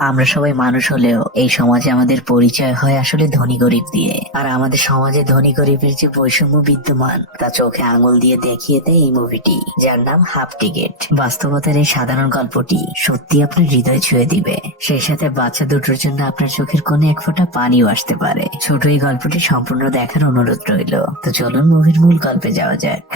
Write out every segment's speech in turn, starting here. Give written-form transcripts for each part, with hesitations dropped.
আমরা সবাই মানুষ হলেও এই সমাজে আমাদের পরিচয় হয় আসলে ধনী গরিব দিয়ে। আর আমাদের সমাজে ধনী গরিবের যে বৈষম্য বিদ্যমান তা চোখে আঙুল দিয়ে দেখিয়ে দেয় এই মুভিটি, যার নাম হাফ টিকেট। বাস্তবতার এই সাধারণ গল্পটি সত্যি আপনার হৃদয় ছুঁয়ে দিবে, সেই সাথে বাচ্চা দুটোর জন্য আপনার চোখের কোণে এক ফোঁটা পানিও আসতে পারে। ছোট এই গল্পটি সম্পূর্ণ দেখার অনুরোধ রইল। তো চলুন মুভির মূল গল্পে যাওয়া যাক।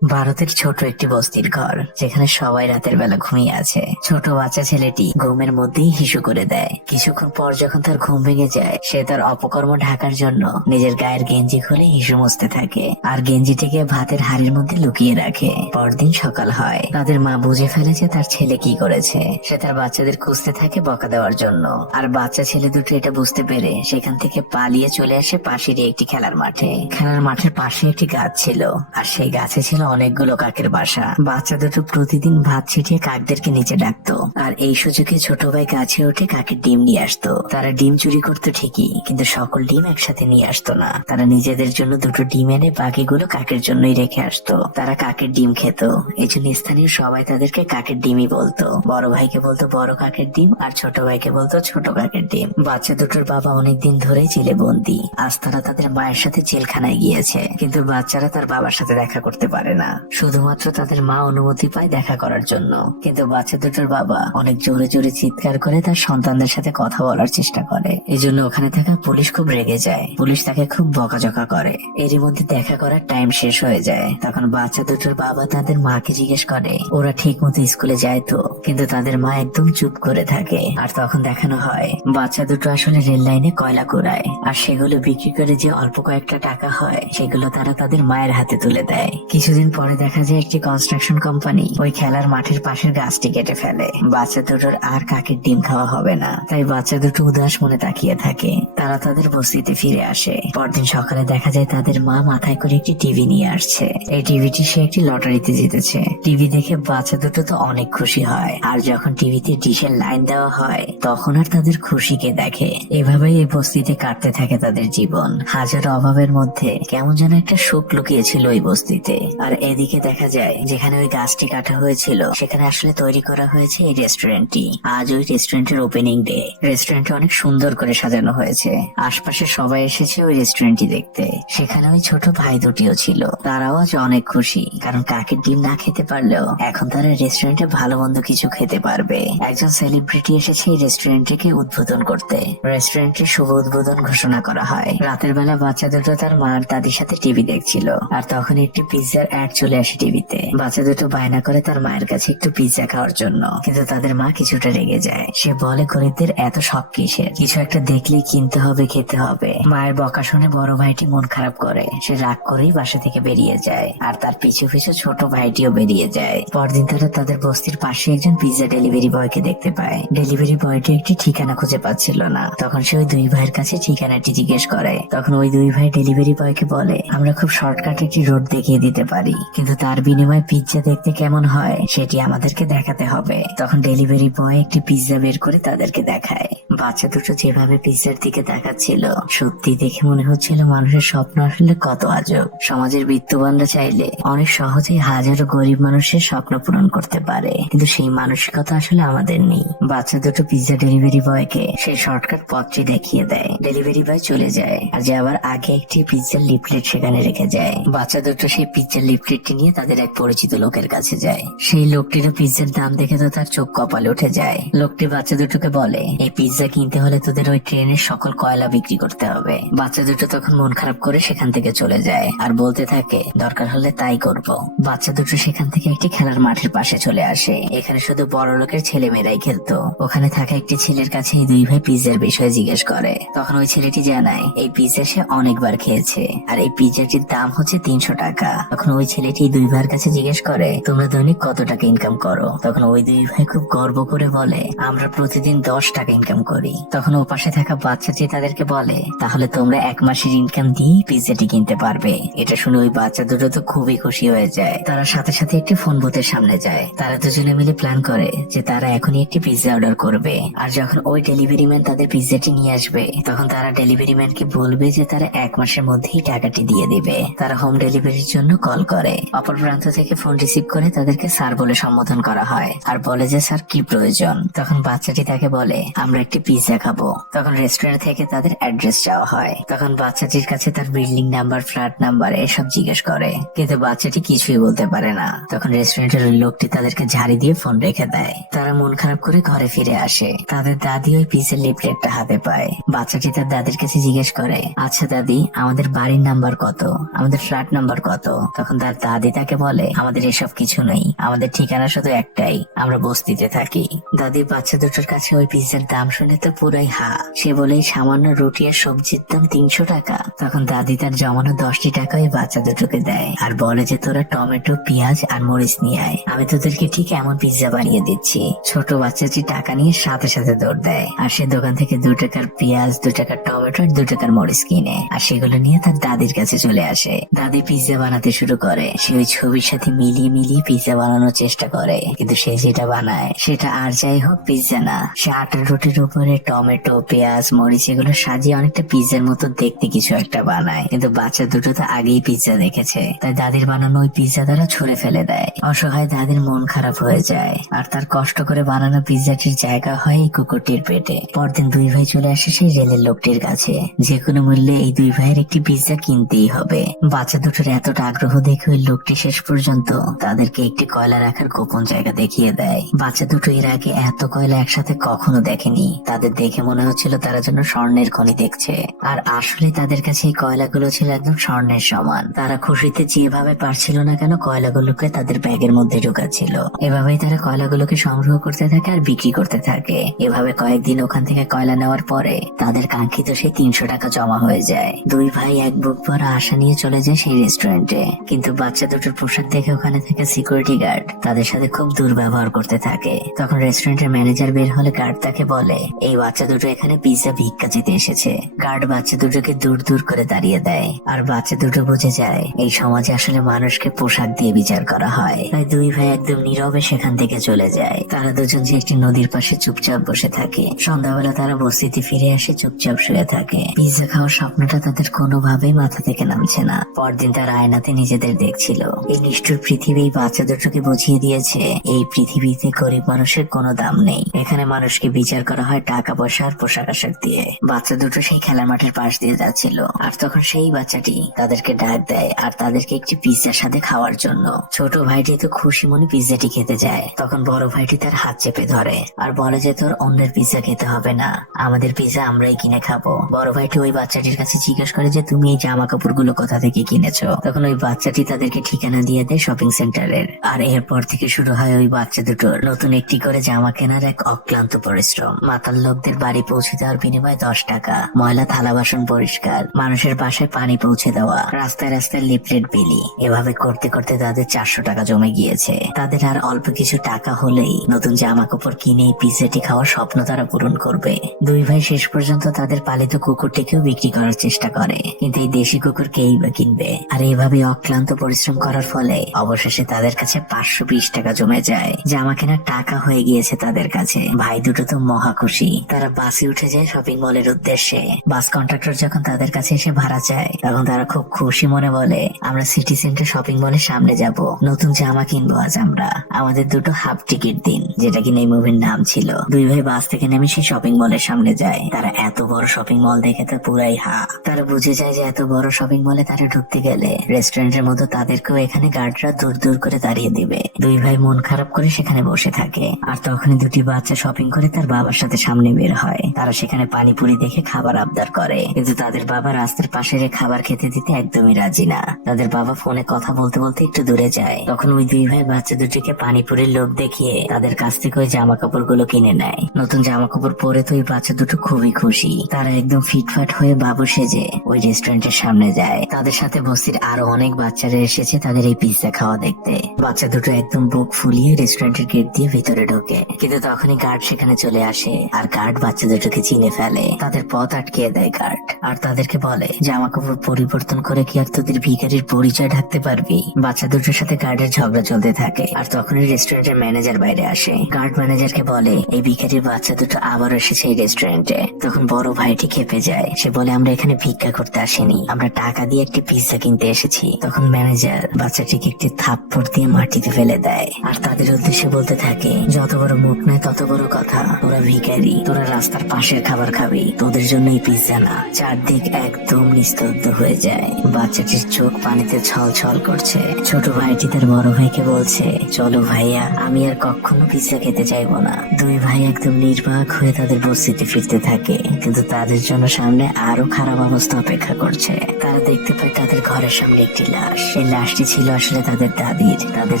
ভারতের ছোট একটি বস্তির ঘর, যেখানে সবাই রাতের বেলা ঘুমিয়ে আছে। ছোট বাচ্চা ছেলেটি ঘুমের মধ্যেই হিসু করে দেয়। কিছুক্ষণ পর যখন তার ঘুম ভেঙে যায়, সে তার অপকর্ম ঢাকার জন্য নিজের গায়ের গেঞ্জি খুলে হিসু মুছতে থাকে আর গেঞ্জিটিকে ভাতের হাড়ির মধ্যে লুকিয়ে রাখে। পরদিন সকাল হয়, তাদের মা বুঝে ফেলেছে তার ছেলে কি করেছে। সে তার বাচ্চাদের খুঁজতে থাকে বকা দেওয়ার জন্য, আর বাচ্চা ছেলে দুটো এটা বুঝতে পেরে সেখান থেকে পালিয়ে চলে আসে পাশেরই একটি খেলার মাঠে। খেলার মাঠের পাশে একটি গাছ ছিল, আর সেই গাছে ছিল অনেকগুলো কাকের বাসা। বাচ্চা দুটো প্রতিদিন ভাত ছিটিয়ে কাকদেরকে নিচে ডাকতো, আর এই সুযোগে ছোট ভাই গাছে উঠে কাকের ডিম নিয়ে আসতো। তারা ডিম চুরি করতো ঠিকই, কিন্তু সকল ডিম একসাথে নিয়ে আসতো না। তারা নিজেদের জন্য দুটো ডিম এনে বাকিগুলো কাকের জন্যই রেখে আসতো। তারা কাকের ডিম খেত, এই জন্য স্থানীয় সবাই তাদেরকে কাকের ডিমই বলতো। বড় ভাইকে বলতো বড় কাকের ডিম, আর ছোট ভাইকে বলতো ছোট কাকের ডিম। বাচ্চা দুটোর বাবা অনেকদিন ধরেই জেলে বন্দি। আজ তারা তাদের মায়ের সাথে জেলখানায় গিয়েছে, কিন্তু বাচ্চারা তার বাবার সাথে দেখা করতে পারে না। শুধুমাত্র তাদের মা অনুমতি পায় দেখা করার জন্য। কিন্তু বাচ্চা দুটোর বাবা অনেক জোরে জোরে চিৎকার করে তার সন্তানদের সাথে কথা বলার চেষ্টা করে। এই জন্য ওখানে থাকা পুলিশ খুব রেগে যায়। পুলিশ তাকে খুব বকাঝকা করে। এরই মধ্যে দেখা করার টাইম শেষ হয়ে যায়। তখন বাচ্চা দুটোর বাবা তাদের মাকে জিজ্ঞেস করে ওরা ঠিক মতো স্কুলে যায় তো, কিন্তু তাদের মা একদম চুপ করে থাকে। আর তখন দেখানো হয় বাচ্চা দুটো আসলে রেল লাইনে কয়লা কুড়ায়, আর সেগুলো বিক্রি করে যে অল্প কয়েকটা টাকা হয় সেগুলো তারা তাদের মায়ের হাতে তুলে দেয়। কিছুদিন পরে দেখা যায় একটি কনস্ট্রাকশন কোম্পানি ওই খেলার মাঠের পাশের গাছটি কেটে ফেলে। বাচ্চা দুটোর আর কাকের ডিম খাওয়া হবে না, তাই বাচ্চা দুটো উদাস মনে তাকিয়ে থাকে। তারা তাদের বস্তিতে ফিরে আসে। পরদিন সকালে দেখা যায় তাদের মা মাথায় করে একটি টিভি নিয়ে আসছে। এই টিভিটি সে একটি লটারিতে জিতেছে। টিভি দেখে বাচ্চা দুটো তো অনেক খুশি হয়, আর যখন টিভিতে ডিশের লাইন দেওয়া হয় তখন আর তাদের খুশিকে দেখে। এভাবেই এই বস্তিতে কাটতে থাকে তাদের জীবন। হাজারো অভাবের মধ্যে কেমন যেন একটা সুখ লুকিয়েছিল ওই বস্তিতে। আর এদিকে দেখা যায় যেখানে ওই গাছটি কাটা হয়েছিল সেখানে আসলে তৈরি করা হয়েছে এই রেস্টুরেন্টটি। আজ ওই রেস্টুরেন্টের ওপেনিং ডে। রেস্টুরেন্টটি অনেক সুন্দর করে সাজানো হয়েছে। আশপাশে সবাই এসেছে ওই রেস্টুরেন্টটি দেখতে। সেখানে ওই ছোট ভাই দুটিও ছিল। তারাও আজ অনেক খুশি, কারণ কাকের ডিম না খেতে পারলেও এখন তারা রেস্টুরেন্টে ভালো মন্দ কিছু খেতে পারবে। একজন সেলিব্রিটি এসেছে এই রেস্টুরেন্টটিকে উদ্বোধন করতে। রেস্টুরেন্টের শুভ উদ্বোধন ঘোষণা করা হয়। রাতের বেলা বাচ্চা দুটো তার মা আর দাদির সাথে টিভি দেখছিল, আর তখন একটি পিৎজার অ্যাড চলে আসে টিভিতে। বাচ্চা দুটো বায়না করে তার মায়ের কাছে একটু পিৎজা খাওয়ার জন্য, কিন্তু তাদের মা কিছুটা রেগে যায়। সে বলে গরিবদের এত শখ কিসের, কিছু একটা দেখলেই কিনতে হবে, খেতে হবে। মায়ের বকা শুনে বড় ভাইটি মন খারাপ করে। সে রাগ করেই বাসা থেকে বেরিয়ে যায়, আর তার পিছু পিছু ছোট ভাইটিও বেরিয়ে যায়। পরদিন তারা তাদের বস্তির পাশে একজন পিৎজা ডেলিভারি বয়কে দেখতে পায়। ডেলিভারি বয়টি একটি ঠিকানা খুঁজে পাচ্ছিল না। তখন সে ওই দুই ভাইয়ের কাছে ঠিকানাটি জিজ্ঞেস করে। তখন ওই দুই ভাই ডেলিভারি বয়কে বলে আমরা খুব শর্টকাট একটি রোড দেখিয়ে দিতে পারি, কিন্তু তার বিনিময়ে পিৎজা দেখতে কেমন হয় সেটি আমাদেরকে দেখাতে হবে। তখন ডেলিভারি বয় একটি পিৎজা বের করে তাদেরকে দেখায়। বাচ্চা দুটো যেভাবে পিৎজার দিকে দেখাচ্ছিল, সত্যি দেখে মনে হচ্ছিল মানুষের স্বপ্ন আসলে কত আজব। সমাজের বিত্তবানরা চাইলে অনেক সহজেই হাজারো গরিব মানুষের স্বপ্ন পূরণ করতে পারে, কিন্তু সেই মানসিকতা আসলে আমাদের নেই। বাচ্চা দুটো পিৎজা ডেলিভারি বয়কে সেই শর্টকাট পথটি দেখিয়ে দেয়। ডেলিভারি বয় চলে যায়, আর যাওয়ার আগে একটি পিৎজার লিফলেট সেখানে রেখে যায়। বাচ্চা দুটো সেই পিৎজার লিফলেটটি নিয়ে তাদের এক পরিচিত লোকের কাছে যায়। সেই লোকটিরও পিৎজার দাম দেখে তো তার চোখ কপালে উঠে যায়। লোকটি বাচ্চা দুটোকে বলে এই পিৎজা কিনতে হলে তোদের ওই ট্রেনের সকল কয়লা বিক্রি করতে হবে। বাচ্চা দুটো তখন মন খারাপ করে সেখান থেকে চলে যায়, আর বলতে থাকে দরকার হলে তাই করব। বাচ্চা দুটো সেখান থেকে একটি খেলার মাঠের পাশে চলে আসে। এখানে শুধু বড় লোকের ছেলে মেয়েরাই খেলতো। ওখানে থাকা একটি ছেলের কাছে এই দুই ভাই পিৎজার বিষয়ে জিজ্ঞেস করে। তখন ওই ছেলেটি জানায় এই পিৎজা সে অনেকবার খেয়েছে, আর এই পিৎজাটির দাম হচ্ছে 300 টাকা। তখন ওই ছেলেটি দুই ভাইয়ের কাছে জিজ্ঞেস করে তোমরা দৈনিক কত টাকা ইনকাম করো? তখন ওই দুই ভাই খুব গর্ব করে বলে আমরা প্রতিদিন 10 টাকা ইনকাম করি। করি। তখন ও পাশে থাকা বাচ্চাটি তাদেরকে বলে, তাহলে তোমরা 1 মাসের ইনকাম দিয়ে পিৎজাটি কিনতে পারবে। এটা শুনে ওই বাচ্চা দুটো তো খুবই খুশি হয়ে যায়। তারা সাথে সাথে একটি ফোন বুথের সামনে যায়। তারা দুজনে মিলে প্ল্যান করে যে তারা এখনই একটি পিৎজা অর্ডার করবে। আর যখন ওই ডেলিভারি ম্যান তাদের পিৎজাটি নিয়ে আসবে, তখন তারা ডেলিভারি ম্যানকে বলবে যে তারা 1 মাসের মধ্যেই টাকাটি দিয়ে দিবে। তারা হোম ডেলিভারির জন্য কল করে। অপর প্রান্ত থেকে ফোন রিসিভ করে তাদেরকে স্যার বলে সম্বোধন করা হয় আর বলে যে স্যার কি প্রয়োজন। তখন বাচ্চাটি তাকে বলে, আমরা একটি পিৎজা খাবো। তখন রেস্টুরেন্ট থেকে তাদের অ্যাড্রেস চাওয়া হয়। তখন বাচ্চাটির কাছে তার বিল্ডিং নাম্বার, ফ্ল্যাট নাম্বার এসব জিজ্ঞেস করে, কিন্তু বাচ্চাটি কিছুই বলতে পারে না। তখন রেস্টুরেন্টের ওই লোকটি তাদেরকে ঝাড়ি দিয়ে ফোন রেখে দেয়। তারা মন খারাপ করে ঘরে ফিরে আসে। তাদের দাদি ওই পিৎজার লিফলেটটা হাতে পায়। বাচ্চাটি তার দাদির কাছে জিজ্ঞেস করে, আচ্ছা দাদি, আমাদের বাড়ির নাম্বার কত, আমাদের ফ্ল্যাট নাম্বার কত? তখন তার দাদি তাকে বলে, আমাদের এসব কিছু নেই, আমাদের ঠিকানা শুধু একটাই, আমরা বস্তিতে থাকি। দাদি বাচ্চা দুটোর কাছে ওই পিৎজার দাম শুনে তো পুরাই হা। সে বলে, সামান্য রুটি আর সবজির দাম 300 টাকা। তখন দাদি তার জমানো 10টি টাকা ওই বাচ্চা দুটোকে দেয় আর বলে যে তোরা টমেটো, পেঁয়াজ আর মরিচ নিয়ে আয়, আমি তোদেরকে ঠিক এমন পিৎজা বানিয়ে দিচ্ছি। ছোট বাচ্চাটি টাকা নিয়ে সাথে সাথে দৌড় দেয় আর সে দোকান থেকে 2 টাকার পেঁয়াজ, 2 টাকার টমেটো আর 2 টাকার মরিচ কিনে আর সেগুলো নিয়ে তার দাদির কাছে চলে আসে। দাদি পিৎজা বানাতে শুরু করে। সে ওই ছবির সাথে মিলিয়ে মিলিয়ে পিৎজা বানানোর চেষ্টা করে, কিন্তু সে যেটা বানায় সেটা আর যাই হোক পিৎজা না। সে আটার রুটির উপরে টমেটো, পেঁয়াজ, মরিচ এগুলো সাজিয়ে অনেকটা পিৎজার মতো দেখতে কিছু একটা বানায়। কিন্তু বাচ্চা দুটো তো আগেই পিৎজা দেখেছে, তাই দাদির বানানো ওই পিৎজা তারা ছুঁড়ে ফেলে দেয়। অসহায় দাদির মন খারাপ হয়ে যায় আর তার কষ্ট করে বানানো পিৎজাটির জায়গা হয় এই কুকুরটির পেটে। পরদিন 2 ভাই চলে আসে সেই রেলের লোকটির কাছে। যে কোনো মূল্যে এই 2 ভাইয়ের একটি পিৎজা কিনতেই হবে। বাচ্চা দুটোর এতটা আগ্রহ দেখে ওই লোকটি শেষ পর্যন্ত তাদেরকে একটি কয়লা রাখার গোপন জায়গা দেখিয়ে দেয়। বাচ্চা দুটো এর আগে এত কয়লা একসাথে কখনো দেখেনি। তাদের দেখে মনে হচ্ছিল তারা যেন স্বর্ণের খনি দেখছে, আর আসলে তাদের কাছে এই কয়লাগুলো ছিল একদম স্বর্ণের সমান। তারা খুশিতে যেভাবে পারছিল না কেন কয়লাগুলোকে তাদের ব্যাগের মধ্যে ঢুকাচ্ছিল। এভাবেই তারা কয়লাগুলোকে সংগ্রহ করতে থাকে আর বিক্রি করতে থাকে। এভাবে কয়েকদিন ওখান থেকে কয়লা নেওয়ার পরে তাদের কাঙ্ক্ষিত সেই 300 টাকা জমা হয়ে যায়। 2 ভাই এক বুক ভরা আশা নিয়ে চলে যায় সেই রেস্টুরেন্টে। কিন্তু বাচ্চা দুটোর পোশাক দেখে ওখানে থেকে সিকিউরিটি গার্ড তাদের সাথে খুব দুর্ব্যবহার করতে থাকে। তখন রেস্টুরেন্টের ম্যানেজার বের হলে গার্ড তাকে বলে, এই বাচ্চা দুটো এখানে পিৎজা ভিক্ষা চেতে এসেছে। গার্ড বাচ্চা দুটোকে দূর দূর করে দাঁড়িয়ে দেয় আর বাচ্চা দুটো বুঝে যায় এই সমাজে আসলে মানুষকে পোশাক দিয়ে বিচার করা হয়। তাই 2 ভাই একদম নীরবে সেখান থেকে চলে যায়। তারা দুজন যে একটি নদীর পাশে চুপচাপ বসে থাকে। সন্ধ্যাবেলা তারা বস্তিতে ফিরে আসে, চুপচাপ শুয়ে থাকে। পিৎজা খাওয়ার স্বপ্নটা তাদের কোনোভাবেই মাথা থেকে নামছে না। পরদিন তারা আয়নাতে নিজেদের দেখছিল। এই নিষ্ঠুর পৃথিবী বাচ্চা দুটোকে বুঝিয়ে দিয়েছে এই পৃথিবীতে গরিব মানুষের কোনো দাম নেই। এখানে মানুষকে বিচার করা হয় টাকা পয়সা আর পোশাক আশাক দিয়ে। বাচ্চা দুটো সেই খেলার মাঠের পাশ দিয়ে যাচ্ছিল আর তখন সেই বাচ্চাটি তাদেরকে ডাক দেয় আর তাদেরকে একটি পিৎজার সাথে খাওয়ার জন্য। ছোট ভাইটি তো খুশি মনে পিৎজাটি খেতে যায়। তখন বড় ভাইটি তার হাত চেপে ধরে আর বলে যে তোর অন্যের পিৎজা খেতে হবে না, আমাদের পিৎজা আমরাই কিনে খাবো। বড় ভাইটি ওই বাচ্চাটির কাছে জিজ্ঞেস করে যে তুমি এই জামা কাপড়গুলো কোথা থেকে কিনেছো। তখন ওই বাচ্চাটি তাদেরকে ঠিকানা দিয়ে দেয় শপিং সেন্টারের। আর এরপর থেকে শুরু হয় ওই বাচ্চা দুটোর নতুন একটি করে জামা কেনার এক অক্লান্ত পরিশ্রম। মাতাল লোকদের বাড়ি পৌঁছে দেওয়ার বিনিময়ে 10 টাকা, ময়লা থালা বাসন পরিষ্কার, মানুষের বাসায় পানি পৌঁছে দেওয়া, রাস্তায় রাস্তায় লিফলেট বিলি। এভাবে করতে করতে তাদের 400 টাকা জমে গিয়েছে। তাদের আর অল্প কিছু টাকা হলেই নতুন জামা কাপড় কিনে পিৎজাটি খাওয়ার স্বপ্ন তারা পূরণ করবে। 2 ভাই শেষ পর্যন্ত তাদের পালিত কুকুরটিকেও বিক্রি করার চেষ্টা করে, কিন্তু এই দেশি কুকুর কেই বা কিনবে। আর এইভাবে অক্লান্ত পরিশ্রম করার ফলে অবশেষে তাদের কাছে 520 টাকা জমে যায়। জামা কেনার টাকা হয়ে গিয়েছে তাদের কাছে। ভাই দুটো তো মহা খুশি। তারা বাসে উঠে যায় শপিং মলের উদ্দেশ্যে। বাস কন্ট্রাক্টর যখন তাদের কাছে এসে ভাড়া চায় তখন তারা খুব খুশি মনে বলে, আমরা সিটি সেন্টার শপিং মলের সামনে যাব, নতুন জামা কিনবো আজ আমরা, আমাদের দুটো হাফ টিকিট দিন, যেটা কিনা এই মুভির নাম ছিল। 2 ভাই বাস থেকে নেমে সেই শপিং মলের সামনে যায়। তারা এত বড় শপিং মল দেখে তো পুরাই হা। তারা বুঝে যায় যে এত বড় শপিং মলে তারা ঢুকতে গেলে রেস্টুরেন্টের মতো তাদেরকেও এখানে গার্ডরা দূর দূর করে দাঁড়িয়ে দিবে। 2 ভাই মন খারাপ করে সেখানে বসে থাকে। আর তখনই 2টি বাচ্চা শপিং করে তার বাবার সাথে সামনে বের হয়। তারা সেখানে পানিপুরি দেখে খাবার আবদার করে, কিন্তু তাদের বাবা রাস্তার পাশে খাবার খেতে দিতে একদমই রাজি না। তাদের বাবা ফোনে কথা বলতে বলতে একটু দূরে যায়। তখন ওই 2 ভাই বাচ্চা দুটিকে পানিপুরির লোভ দেখিয়ে তাদের কাছ থেকে ওই জামা কাপড় গুলো কিনে নেয়। নতুন জামা কাপড় পরে তো ওই বাচ্চা দুটো খুবই খুশি। তারা একদম ফিটফাট হয়ে বাবু সেজে ওই রেস্টুরেন্টের সামনে যায়। তাদের সাথে বস্তির আরো অনেক বাচ্চারা এসেছে তাদের এই পিৎজা খাওয়া দেখতে। বাচ্চা দুটো একদম বুক ফুলিয়ে রেস্টুরেন্টের গেট দিয়ে ভিতরে ঢোকে, কিন্তু তখনই গার্ড সেখানে চলে আসে আর গার্ড বাচ্চা দুটোকে চিনে ফেলে, তাদের পথ আটকিয়ে দেয় গার্ড, আর তাদেরকে বলে জামা কাপড় পরিবর্তন করে কি আর তোদের ভিখারির পরিচয় ঢাকতে পারবি। বাচ্চা দুটোর সাথে গার্ডের ঝগড়া চলতে থাকে, আর তখনই রেস্টুরেন্টের ম্যানেজার বাইরে আসে। গার্ড ম্যানেজারকে বলে এই ভিখারির বাচ্চা দুটো আবার এসেছে এই রেস্টুরেন্টে। তখন বড় ভাইটি খেপে যায়, সে বলে আমরা এখানে ভিক্ষা করতে আসিনি, আমরা টাকা দিয়ে একটি পিৎজা কিনতে এসেছি। তখন ম্যানেজার বাচ্চাটিকে একটি থাপ্পড় দিয়ে মাটিতে ফেলে দেয়, আর তাদের উদ্দেশ্যে বলতে থাকে যত বড় মুখ নয় তত বড় কথা, তোরা ভিখারি, তোরা রাস্তার পাশের খাবার খাবি, তোদের জন্য এই পিৎজা না। চারদিক একদম নিস্তব্ধ হয়ে যায়, বাচ্চাটির চোখ পানিতে ছল ছল করছে। ছোট ভাইটি তার বড় ভাইকে বলছে চলো ভাইয়া, আমি আর কখনো পিৎজা খেতে চাইবো না। দুই ভাই একদম নির্বাক হয়ে তাদের বস্তিতে ফিরতে থাকে, কিন্তু তাদের জন্য সামনে আরো খারাপ অবস্থা অপেক্ষা করছে। তারা দেখতে পায় তাদের ঘরের সামনে একটি লাশ। এই লাশটি ছিল আসলে তাদের দাদির। তাদের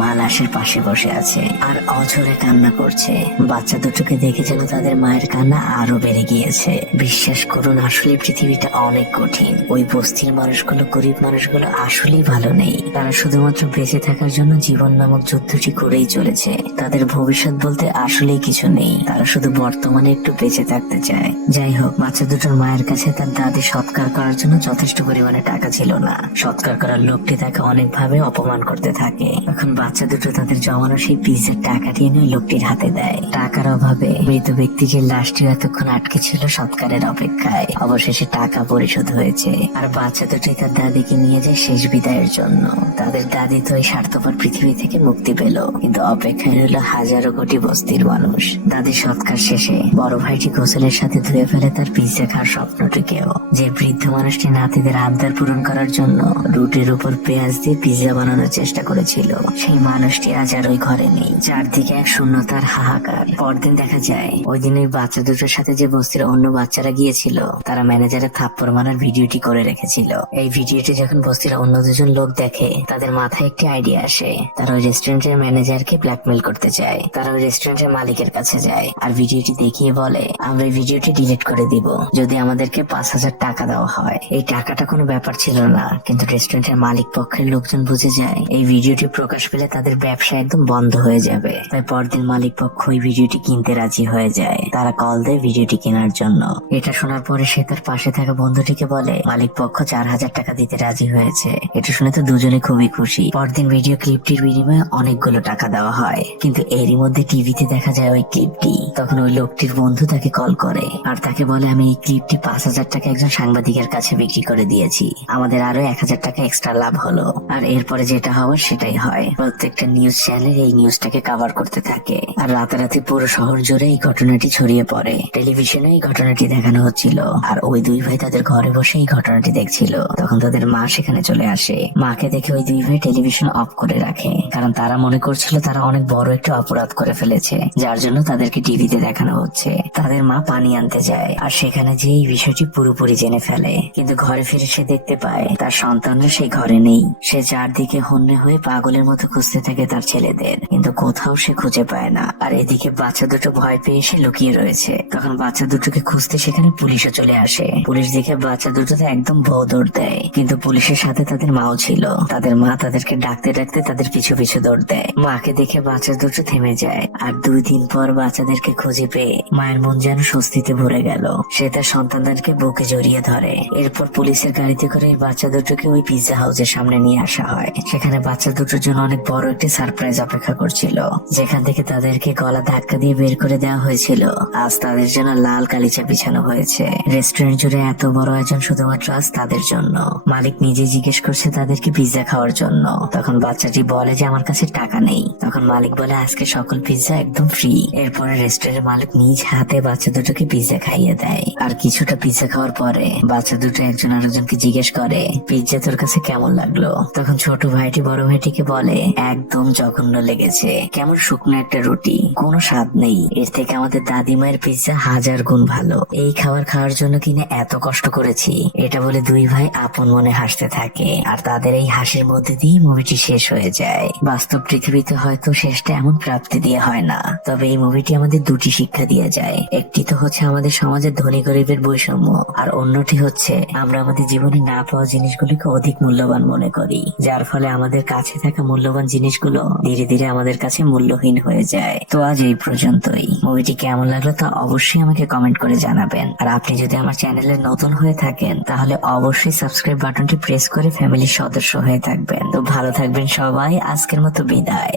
মা লাশের পাশে বসে আছে আর অঝরে কান্না করছে। বাচ্চা দুটোকে দেখে যেন তাদের মায়ের কান্না আরো বেড়ে গিয়েছে। বিশ্বাস করুন, আসলে পৃথিবীটা অনেক কঠিন। ওই বস্তির মানুষগুলো, গরিব মানুষগুলো আসলেই ভালো নেই। তারা শুধুমাত্র বেঁচে থাকার জন্য জীবন নামক যুদ্ধটি করেই চলেছে। তাদের ভবিষ্যৎ বলতে আসলেই কিছু নেই, তারা শুধু বর্তমানে একটু বেঁচে থাকতে চায়। যাই হোক, বাচ্চা দুটোর মায়ের কাছে তার দাদি সৎকার করার জন্য যথেষ্ট পরিমাণে টাকা ছিল না। সৎকার করার লোকটি তাকে অনেকভাবে অপমান করতে থাকে। তখন বাচ্চা দুটো তাদের জমানো সেই পিৎজার টাকাটি এনে ওই লোকটির হাতে দেয়। টাকার অভাবে মৃত ব্যক্তিটির লাশটি এতক্ষণ আটকে ছিল সৎকারের অপেক্ষায়। অবশেষে টাকা পরিশোধ হয়েছে, আর বাচ্চা দুটি তার দাদিকে নিয়ে যায় শেষ বিদায়ের জন্য। তাদের দাদি তো এই স্বার্থপর পৃথিবী থেকে মুক্তি পেল, কিন্তু অপেক্ষায় রইল হাজারো কোটি বস্তির মানুষ। দাদি সৎকার শেষে বড় ভাইটি গোসলের সাথে ধুয়ে ফেলে তার পিৎজা খাওয়ার স্বপ্নটিকেও। যে বৃদ্ধ মানুষটি নাতিদের আবদার পূরণ করার জন্য রুটির উপর পেঁয়াজ দিয়ে পিৎজা বানানোর চেষ্টা করেছিল, সেই মানুষটি আজ আর ওই ঘরে নেই। চারদিকে এক শূন্যতার হাহাকার। পরদিন দেখা যায় ওই দিন ওই বাচ্চা দুটোর সাথে যে বস্তির অন্য বাচ্চারা গিয়েছিল, তারা ম্যানেজারের থাপ্পড় মারার ভিডিওটি করে রেখেছিল। এই ভিডিওটি যখন বস্তির অন্য দুজন লোক দেখে, তাদের মাথায় একটি আইডিয়া আসে। তারা ওই রেস্টুরেন্টের ম্যানেজারকে ব্ল্যাকমেল করতে চায়। তারা ওই রেস্টুরেন্টের মালিকের কাছে যায় আর ভিডিওটি দেখিয়ে বলে আমরা এই ভিডিওটি ডিলিট করে দিব যদি আমাদেরকে 5,000 টাকা দেওয়া হয়। এই টাকাটা কোনো ব্যাপার ছিল না, কিন্তু রেস্টুরেন্টের মালিক পক্ষের লোকজন বুঝে যায় এই ভিডিওটি প্রকাশ পেলে তাদের ব্যবসা একদম বন্ধ হয়ে যাবে। তাই পরদিন মালিক পক্ষ ওই ভিডিওটি কিনতে রাজি হয়ে যায়। তারা কল দেয় ভিডিওটি কেনার জন্য। এটা শোনার পরে সে তার পাশে থাকা বন্ধুটিকে বলে মালিক পক্ষ 4,000 টাকা দিতে রাজি হয়েছে। এটা শুনে তো দুজনে খুবই খুশি। পরদিন ভিডিও ক্লিপটির বিনিময়ে অনেকগুলো টাকা দেওয়া হয়, কিন্তু এরই মধ্যে টিভিতে দেখা যায় ওই ক্লিপটি। তখন ওই লোকটির বন্ধু তাকে কল করে আর তাকে বলে আমি এই ক্লিপটি 5,000 টাকা একজন সাংবাদিকের কাছে বিক্রি করে দিয়েছি, আমাদের আরো 1,000 টাকা এক্সট্রা লাভ হলো। আর এরপরে যেটা হওয়ার সেটাই হয়। প্রত্যেকটা নিউজ চ্যানেল এই নিউজটাকে কভার করতে থাকে, আর রাতারাতি পুরো শহর জুড়ে এই ঘটনাটি ছড়িয়ে পড়ে। টেলিভিশনে এই ঘটনাটি দেখানো হচ্ছিল, আর ওই দুই ভাই তাদের ঘরে বসে এই ঘটনাটি দেখছিল। তখন তাদের মা সেখানে চলে আসে। মাকে দেখে ওই দুই ভাই টেলিভিশন অফ করে রাখে, কারণ তারা মনে করছিল তারা অনেক বড় একটা অপরাধ করে ফেলেছে, যার জন্য তাদেরকে টিভিতে দেখানো হচ্ছে। তাদের মা পানি আনতে যায়, আর সেখানে যে এই বিষয়টি পুরোপুরি জেনে ফেলে। কিন্তু ঘরে ফিরে সে দেখতে পায় তার সন্তানরা সেই ঘরে নেই। সে চারদিকে হন্যে হয়ে পাগলের মতো খুঁজতে থাকে তার ছেলেদের, কিন্তু কোথাও সে খুঁজে পায় না। আর এদিকে বাচ্চা দুটো ভয় পেয়ে এসে লুকিয়ে রয়েছে। তখন বাচ্চা দুটোকে খুঁজতে সেখানে পুলিশও চলে আসে। পুলিশ দেখে বাচ্চা দুটোতে একদম ভৌ দৌড় দেয়, কিন্তু পুলিশের সাথে তাদের মাও ছিল। তাদের মা তাদেরকে ডাকতে ডাকতে তাদের পিছু পিছু দৌড় দেয়। মাকে দেখে বাচ্চা দুটো থেমে যায়, আর 2 দিন পর বাচ্চাদেরকে খুঁজে পেয়ে মায়ের মন যেন স্বস্তিতে ভরে গেল। সে তার সন্তানদেরকে বুকে জড়িয়ে ধরে। এরপর পুলিশের গাড়িতে করে এই বাচ্চা দুটোকে ওই পিৎজা হাউসের সামনে নিয়ে আসা হয়। সেখানে বাচ্চা দুটোর জন্য অনেক বড় একটি সারপ্রাইজ অপেক্ষা করছিল, যেখান থেকে তাদেরকে গলা ধাক্কা দিয়ে বের করে দেওয়া হয়েছিল। আজ তাদের জন্য লাল গালিচা বিছানো হয়েছে। রেস্টুরেন্ট জুড়ে এত বড় আয়োজন শুধুমাত্র আজ তাদের জন্য। মালিক নিজে জিজ্ঞেস করছে তাদেরকে পিৎজা খাওয়ার জন্য। তখন বাচ্চাটি বলে যে আমার কাছে টাকা নেই। তখন মালিক বলে আজকে সকল পিৎজা একদম ফ্রি। এরপরে রেস্টুরেন্টের মালিক নিজ হাতে বাচ্চা দুটোকে পিৎজা খাইয়ে দেয়। আর কিছুটা পিৎজা খাওয়ার পরে বাচ্চা দুটো একজন আরেকজনকে জিজ্ঞেস করে পিৎজা তোর কাছে কেমন লাগলো। তখন ছোট ভাইটি বড় ভাইটিকে বলে একদম জঘন্য লেগেছে, কেমন শুকনো একটা রুটি, কোনো স্বাদ নেই। এর থেকে আমাদের দাদিমায়ের পিৎজা 1000 গুণ ভালো। এই খাবার খাওয়ার জন্য কিনে এত কষ্ট করেছি। এটা বলে দুই ভাই আপন মনে হাসতে থাকে, আর তাদের এই হাসির মধ্যে দিয়ে মুভিটি শেষ হয়ে যায়। বাস্তব পৃথিবীতে হয়তো শেষটা এমন প্রাপ্তি দিয়ে হয় না, তবে এই মুভিটি আমাদের দুটি শিক্ষা দিয়ে যায়। একটি তো হচ্ছে আমাদের সমাজের ধনী গরিবের বৈষম্য, আর অন্যটি হচ্ছে আমরা আমাদের জীবনে না পাওয়া জিনিসগুলিকে অধিক মূল্যবান মনে করি, যার ফলে আমাদের কাছে থাকা মূল্যবান জিনিসগুলো ধীরে ধীরে আমাদের কাছে মূল্যহীন হয়ে যায়। তো আজ এই পর্যন্তই। মুভিটি কেমন লাগলো তা অবশ্যই আমাকে কমেন্ট করে জানাবেন। আর আপনি যদি আমার চ্যানেলে নতুন হয়ে থাকেন তাহলে অবশ্যই সাবস্ক্রাইব বাটনটি প্রেস করে ফ্যামিলির সদস্য হয়ে থাকবেন। তো ভালো থাকবেন সবাই, আজকের মতো বিদায়।